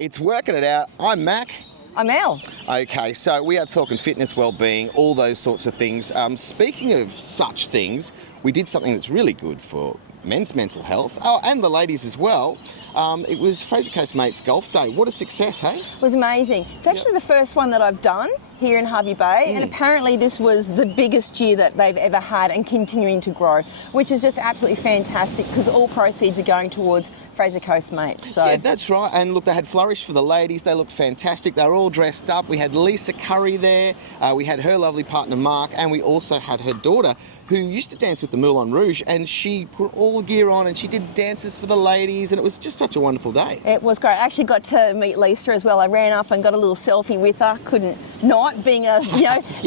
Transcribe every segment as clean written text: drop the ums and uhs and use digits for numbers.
It's Working It Out. I'm Mac. I'm Elle. Okay, so we are talking fitness, well-being, all those sorts of things. Speaking of such things, we did something that's really good for men's mental health, and the ladies as well. It was Fraser Coast Mates Golf Day. What a success, hey? It was amazing. It's actually the first one that I've done here in Hervey Bay, and apparently this was the biggest year that they've ever had and continuing to grow, which is just absolutely fantastic because all proceeds are going towards Fraser Coast Mates. So. Yeah, that's right. And look, they had Flourish for the ladies. They looked fantastic. They were all dressed up. We had Lisa Curry there. We had her lovely partner, Mark, and we also had her daughter, who used to dance with the Moulin Rouge, and she put all gear on and she did dances for the ladies, and it was just such a wonderful day. It was great. I actually got to meet Lisa as well. I ran up and got a little selfie with her. Couldn't not, being a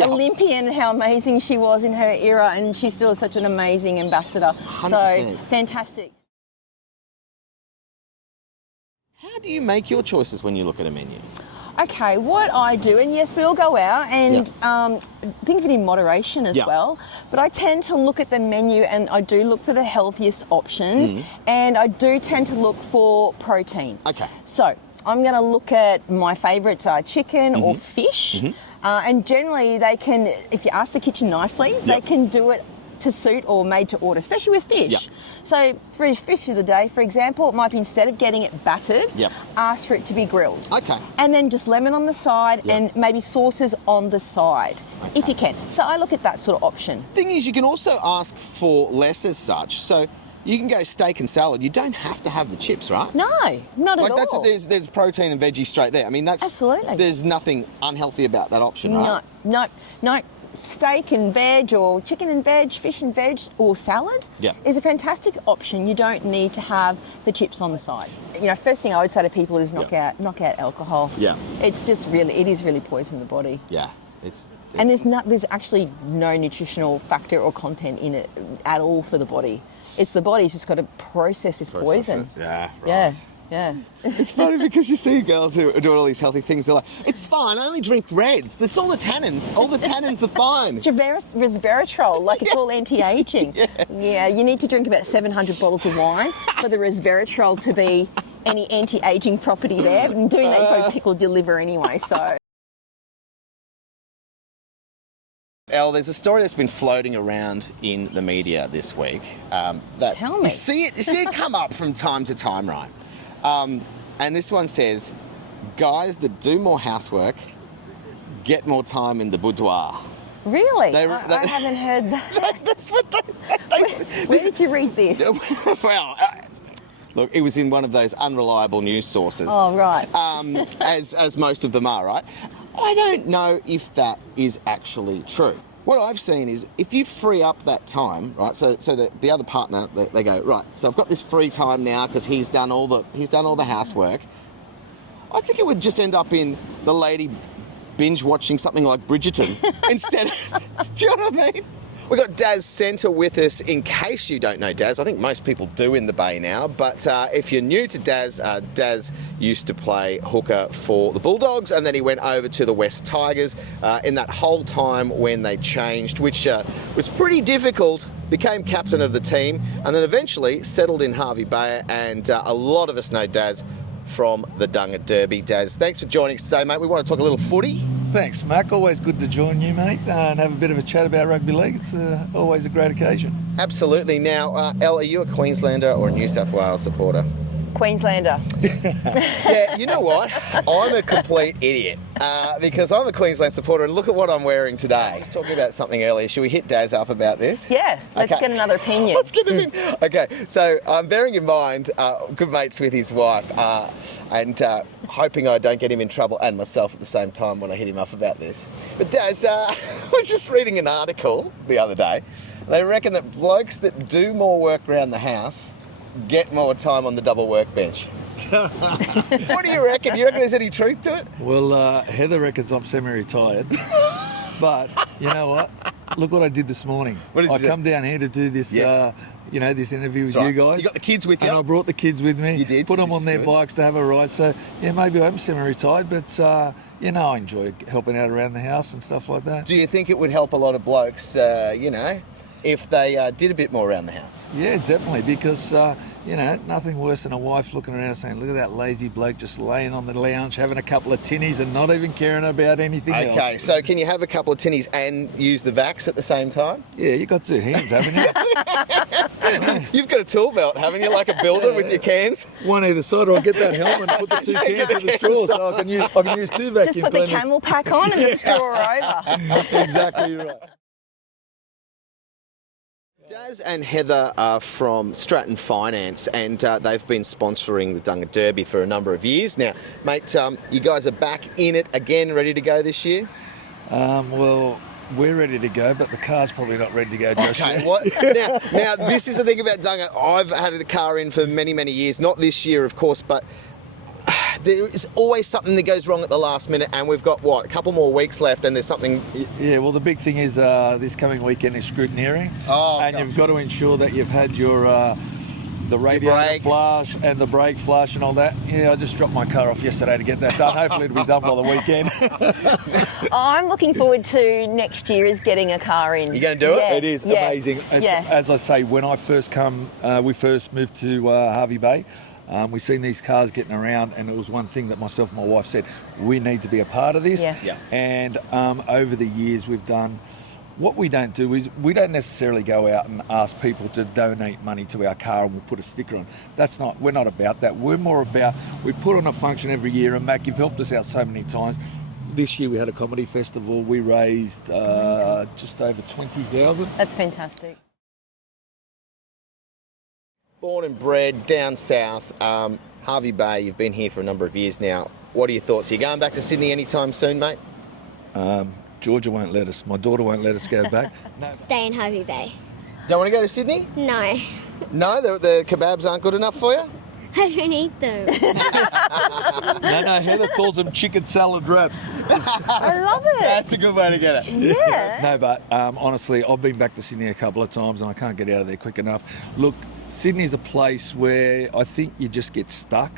Olympian, how amazing she was in her era, and she's still such an amazing ambassador. 100%. So fantastic. How do you make your choices when you look at a menu? Okay, what I do, and yes, we all go out and think of it in moderation as well, but I tend to look at the menu and I do look for the healthiest options, and I do tend to look for protein. Okay. So I'm going to look at my favourites are chicken or fish, and generally they can, if you ask the kitchen nicely, they can do it to suit or made to order, especially with fish. So for fish of the day, for example, it might be instead of getting it battered, ask for it to be grilled. Okay. And then just lemon on the side and maybe sauces on the side, if you can. So I look at that sort of option. Thing is, you can also ask for less as such. So you can go steak and salad. You don't have to have the chips, right? No, not at all. There's protein and veggie straight there. I mean, that's absolutely. There's nothing unhealthy about that option, right? No. Steak and veg, or chicken and veg, fish and veg, or salad is a fantastic option. You don't need to have the chips on the side. You know, first thing I would say to people is knock out alcohol. Yeah. It's just it is really poison the body. Yeah. And there's actually no nutritional factor or content in it at all for the body. It's the body's just got to process this poison. Yeah, right. Yeah. It's funny because you see girls who are doing all these healthy things, they're like, it's fine, I only drink reds. There's all the tannins. All the tannins are fine. It's resveratrol, like it's all anti-aging. Yeah, you need to drink about 700 bottles of wine for the resveratrol to be any anti-aging property there. And doing that, you probably pickle deliver anyway, so. Elle, there's a story that's been floating around in the media this week. Tell me. You see it come up from time to time, right? And this one says, guys that do more housework get more time in the boudoir. Really? I haven't heard that. That's what they say. Where did you read this? Well, look, it was in one of those unreliable news sources. Oh, right. As most of them are, right? I don't know if that is actually true. What I've seen is if you free up that time, right? So the other partner, they go, right, so I've got this free time now because he's done all the housework. I think it would just end up in the lady binge watching something like Bridgerton instead. Do you know what I mean? We've got Daz Senter with us. In case you don't know Daz, I think most people do in the Bay now, but if you're new to Daz, Daz used to play hooker for the Bulldogs, and then he went over to the West Tigers in that whole time when they changed, which was pretty difficult, became captain of the team, and then eventually settled in Hervey Bay, and a lot of us know Daz from the Dunga Derby. Daz, thanks for joining us today, mate. We want to talk a little footy. Thanks, Mac. Always good to join you, mate, and have a bit of a chat about rugby league. It's always a great occasion. Absolutely. Now, Elle, are you a Queenslander or a New South Wales supporter? Queenslander. Yeah, you know what? I'm a complete idiot because I'm a Queensland supporter, and look at what I'm wearing today. I was talking about something earlier. Should we hit Daz up about this? Yeah, let's get another opinion. Let's get him in. Okay, so I'm bearing in mind good mates with his wife and hoping I don't get him in trouble and myself at the same time when I hit him up about this. But Daz, I was just reading an article the other day. They reckon that blokes that do more work around the house get more time on the double workbench. What do you reckon? You reckon there's any truth to it? Well, Heather reckons I'm semi-retired. But you know what? Look what I did this morning. I come down here to do this, this interview with you guys. You got the kids with you? And I brought the kids with me. You did? Put them on their bikes to have a ride. So, yeah, maybe I'm semi-retired, but, I enjoy helping out around the house and stuff like that. Do you think it would help a lot of blokes, if they did a bit more around the house. Yeah, definitely, because, nothing worse than a wife looking around saying, look at that lazy bloke just laying on the lounge, having a couple of tinnies and not even caring about anything else. Okay, so can you have a couple of tinnies and use the vax at the same time? Yeah, you got 2 hands, haven't you? You've got a tool belt, haven't you, like a builder with your cans? One either side, or I'll get that helmet and put the 2 cans in the straw so I can use 2 vacuum Just put the camel pack on and the straw over. Exactly right. Daz and Heather are from Stratton Finance, and they've been sponsoring the Dunga Derby for a number of years now. Mate, you guys are back in it again, ready to go this year? Well, we're ready to go, but the car's probably not ready to go just yet. What? Now, this is the thing about Dunga. I've had a car in for many, many years. Not this year, of course, but there is always something that goes wrong at the last minute, and we've got, a couple more weeks left, and there's something... Yeah, well, the big thing is this coming weekend is scrutineering. Oh, and gosh. You've got to ensure that you've had your the radiator flush and the brake flush and all that. Yeah, I just dropped my car off yesterday to get that done. Hopefully it'll be done by the weekend. I'm looking forward to next year is getting a car in. You going to do it? Yeah, It is amazing. As I say, when I first we first moved to Hervey Bay, we've seen these cars getting around, and it was one thing that myself and my wife said, we need to be a part of this. Yeah. And over the years we've done, what we don't do is we don't necessarily go out and ask people to donate money to our car and we'll put a sticker on. We're not about that. We're more about, we put on a function every year, and Mac, you've helped us out so many times. This year we had a comedy festival. We raised just over 20,000. That's fantastic. Born and bred down south, Hervey Bay, you've been here for a number of years now. What are your thoughts? Are you going back to Sydney anytime soon, mate? Georgia won't let us. My daughter won't let us go back. No. Stay in Hervey Bay. Don't want to go to Sydney? No, No, the kebabs aren't good enough for you? I don't eat them. No, Heather calls them chicken salad wraps. I love it. That's a good way to get it. Yeah. No, but honestly, I've been back to Sydney a couple of times and I can't get out of there quick enough. Look, Sydney's a place where I think you just get stuck,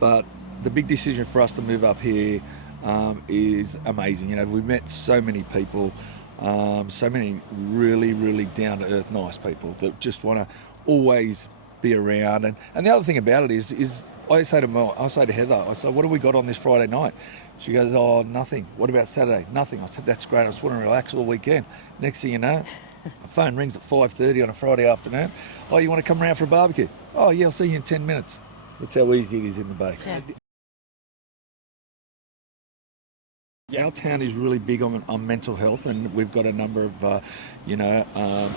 but the big decision for us to move up here is amazing. We've met so many people, so many really, really down-to-earth, nice people that just want to always be around. And the other thing about it is I say to Heather, I say, what have we got on this Friday night? She goes, oh, nothing. What about Saturday? Nothing. I said, that's great. I just want to relax all weekend. Next thing you know, the phone rings at 5:30 on a Friday afternoon. Oh, you want to come around for a barbecue? Oh, yeah, I'll see you in 10 minutes. That's how easy it is in the Bay. Yeah. Our town is really big on mental health, and we've got a number of,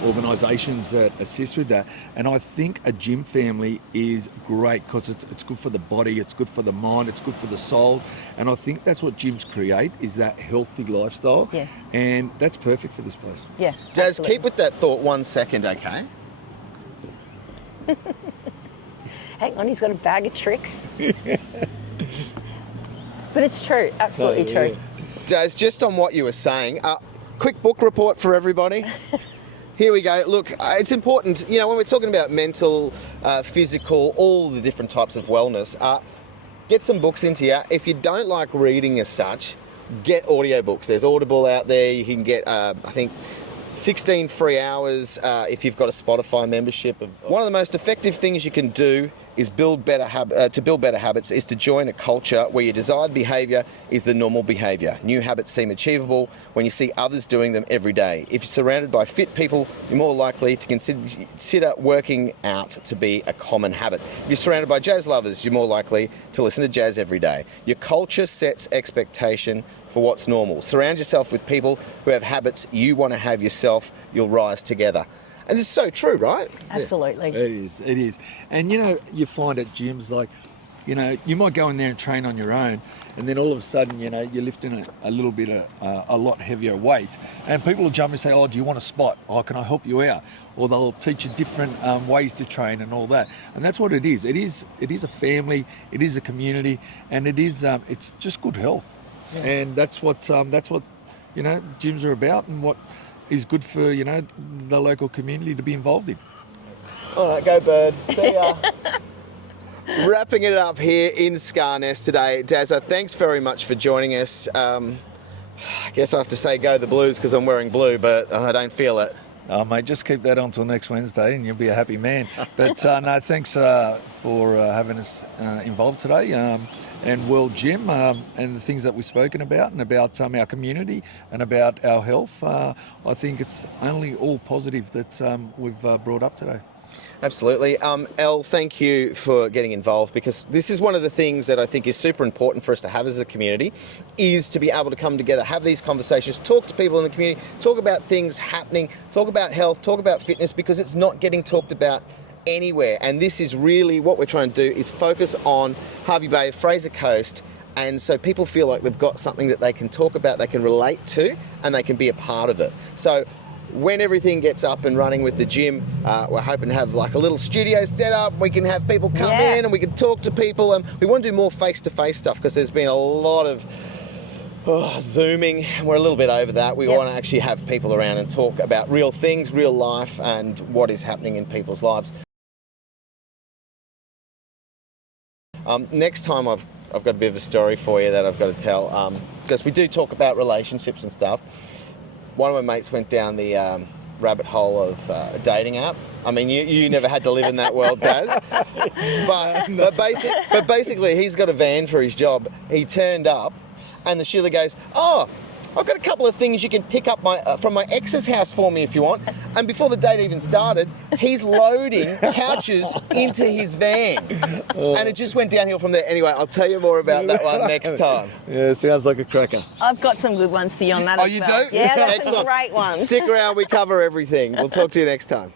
organisations that assist with that. And I think a gym family is great because it's good for the body, it's good for the mind, it's good for the soul. And I think that's what gyms create, is that healthy lifestyle. Yes. And that's perfect for this place. Yeah. Daz, absolutely. keep with that thought 1 second, okay? Hang on, he's got a bag of tricks. But it's true, absolutely true. Daz, just on what you were saying, quick book report for everybody. Here we go. Look, it's important, when we're talking about mental, physical, all the different types of wellness, get some books into you. If you don't like reading as such, get audiobooks. There's Audible out there. You can get, I think, 16 free hours if you've got a Spotify membership. One of the most effective things you can do is to build better habits is to join a culture where your desired behaviour is the normal behaviour. New habits seem achievable when you see others doing them every day. If you're surrounded by fit people, you're more likely to consider working out to be a common habit. If you're surrounded by jazz lovers, you're more likely to listen to jazz every day. Your culture sets expectation for what's normal. Surround yourself with people who have habits you want to have yourself. You'll rise together. And it's so true, right? Absolutely. Yeah, it is. And you find at gyms, like, you might go in there and train on your own, and then all of a sudden, you're lifting a little bit of a lot heavier weight, and people will jump and say, oh, do you want a spot? Oh, can I help you out? Or they'll teach you different ways to train and all that. And that's what it is. It is a family, it is a community, and it's just good health. Yeah. And that's what gyms are about, and what is good for the local community to be involved in. All right, go bird. See ya. Wrapping it up here in Scarness today, Dazza, thanks very much for joining us. I guess I have to say go the Blues because I'm wearing blue, but I don't feel it. Oh, mate, just keep that on till next Wednesday and you'll be a happy man. But no, thanks for having us involved today. And World Gym and the things that we've spoken about and about our community and about our health. I think it's only all positive that we've brought up today. Absolutely. Elle, thank you for getting involved, because this is one of the things that I think is super important for us to have as a community, is to be able to come together, have these conversations, talk to people in the community, talk about things happening, talk about health, talk about fitness, because it's not getting talked about anywhere. And this is really what we're trying to do, is focus on Hervey Bay, Fraser Coast, and so people feel like they've got something that they can talk about, they can relate to, and they can be a part of it. So when everything gets up and running with the gym, we're hoping to have like a little studio set up. We can have people come in and we can talk to people. And we want to do more face-to-face stuff, because there's been a lot of Zooming. We're a little bit over that. We want to actually have people around and talk about real things, real life, and what is happening in people's lives. Next time I've got a bit of a story for you that I've got to tell, because we do talk about relationships and stuff. One of my mates went down the rabbit hole of a dating app. I mean, you never had to live in that world, Daz. But basically, he's got a van for his job. He turned up, and the Sheila goes, "Oh, I've got a couple of things you can pick up from my ex's house for me if you want." And before the date even started, he's loading couches into his van. And it just went downhill from there. Anyway, I'll tell you more about that one next time. Yeah, sounds like a cracker. I've got some good ones for you on that as well. Oh, you do? Yeah, that's some Excellent. great ones. Stick around, we cover everything. We'll talk to you next time.